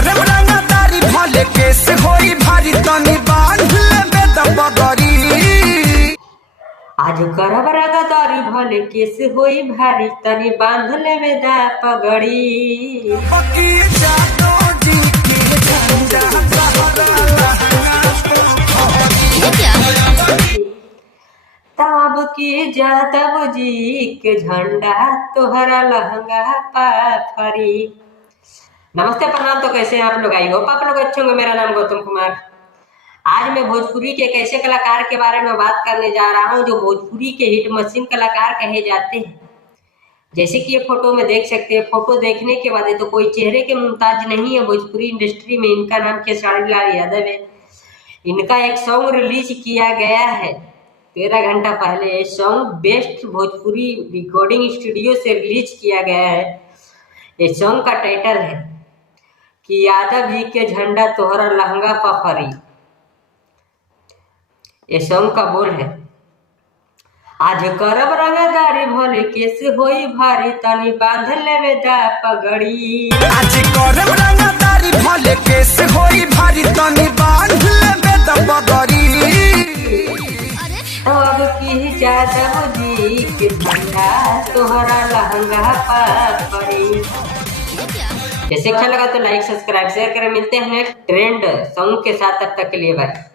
करम रंगदारी भले केस होई भारी तनी बांध लेबे दबगरी। आज करब रंगदारी भले केस होई भारी तनी बांध लेबे दा पगड़ी। पकी जादो जी के झंडा तब की जादव जी के झंडा तोहरा लहंगा पाफरी। नमस्ते प्रणाम, तो कैसे हैं आप लोग? आई होप आप लोग अच्छे होंगे। मेरा नाम गौतम कुमार। आज मैं भोजपुरी के एक ऐसे कलाकार के बारे में बात करने जा रहा हूं जो भोजपुरी के हिट मशीन कलाकार कहे जाते हैं। जैसे कि ये फोटो में देख सकते हैं। फोटो देखने के बाद तो कोई चेहरे के मुमताज नहीं है भोजपुरी इंडस्ट्री में। इनका नाम खेसारी लाल यादव है। इनका एक सॉन्ग रिलीज किया गया है 13 घंटा पहले। ये song best Bhojpuri recording studio से रिलीज किया गया है। ये सॉन्ग का टाइटल है कि यादव जी के झंडा तोहरा लहंगा पफरी। ये सॉन्ग का बोल है, आज करब रंगदारी भले केस होई भारी तनी बांध लेबे दा पगड़ी। आज करम रंगदारी भले केस होई भारी तनी बांध लेबे दबगरी। अब की जादव जी के झंडा तोहरा लहंगा पफरी। जैसे अच्छा लगा तो लाइक सब्सक्राइब शेयर करें। मिलते हैं नेक्स्ट ट्रेंड सॉन्ग के साथ, तब तक के लिए बाय।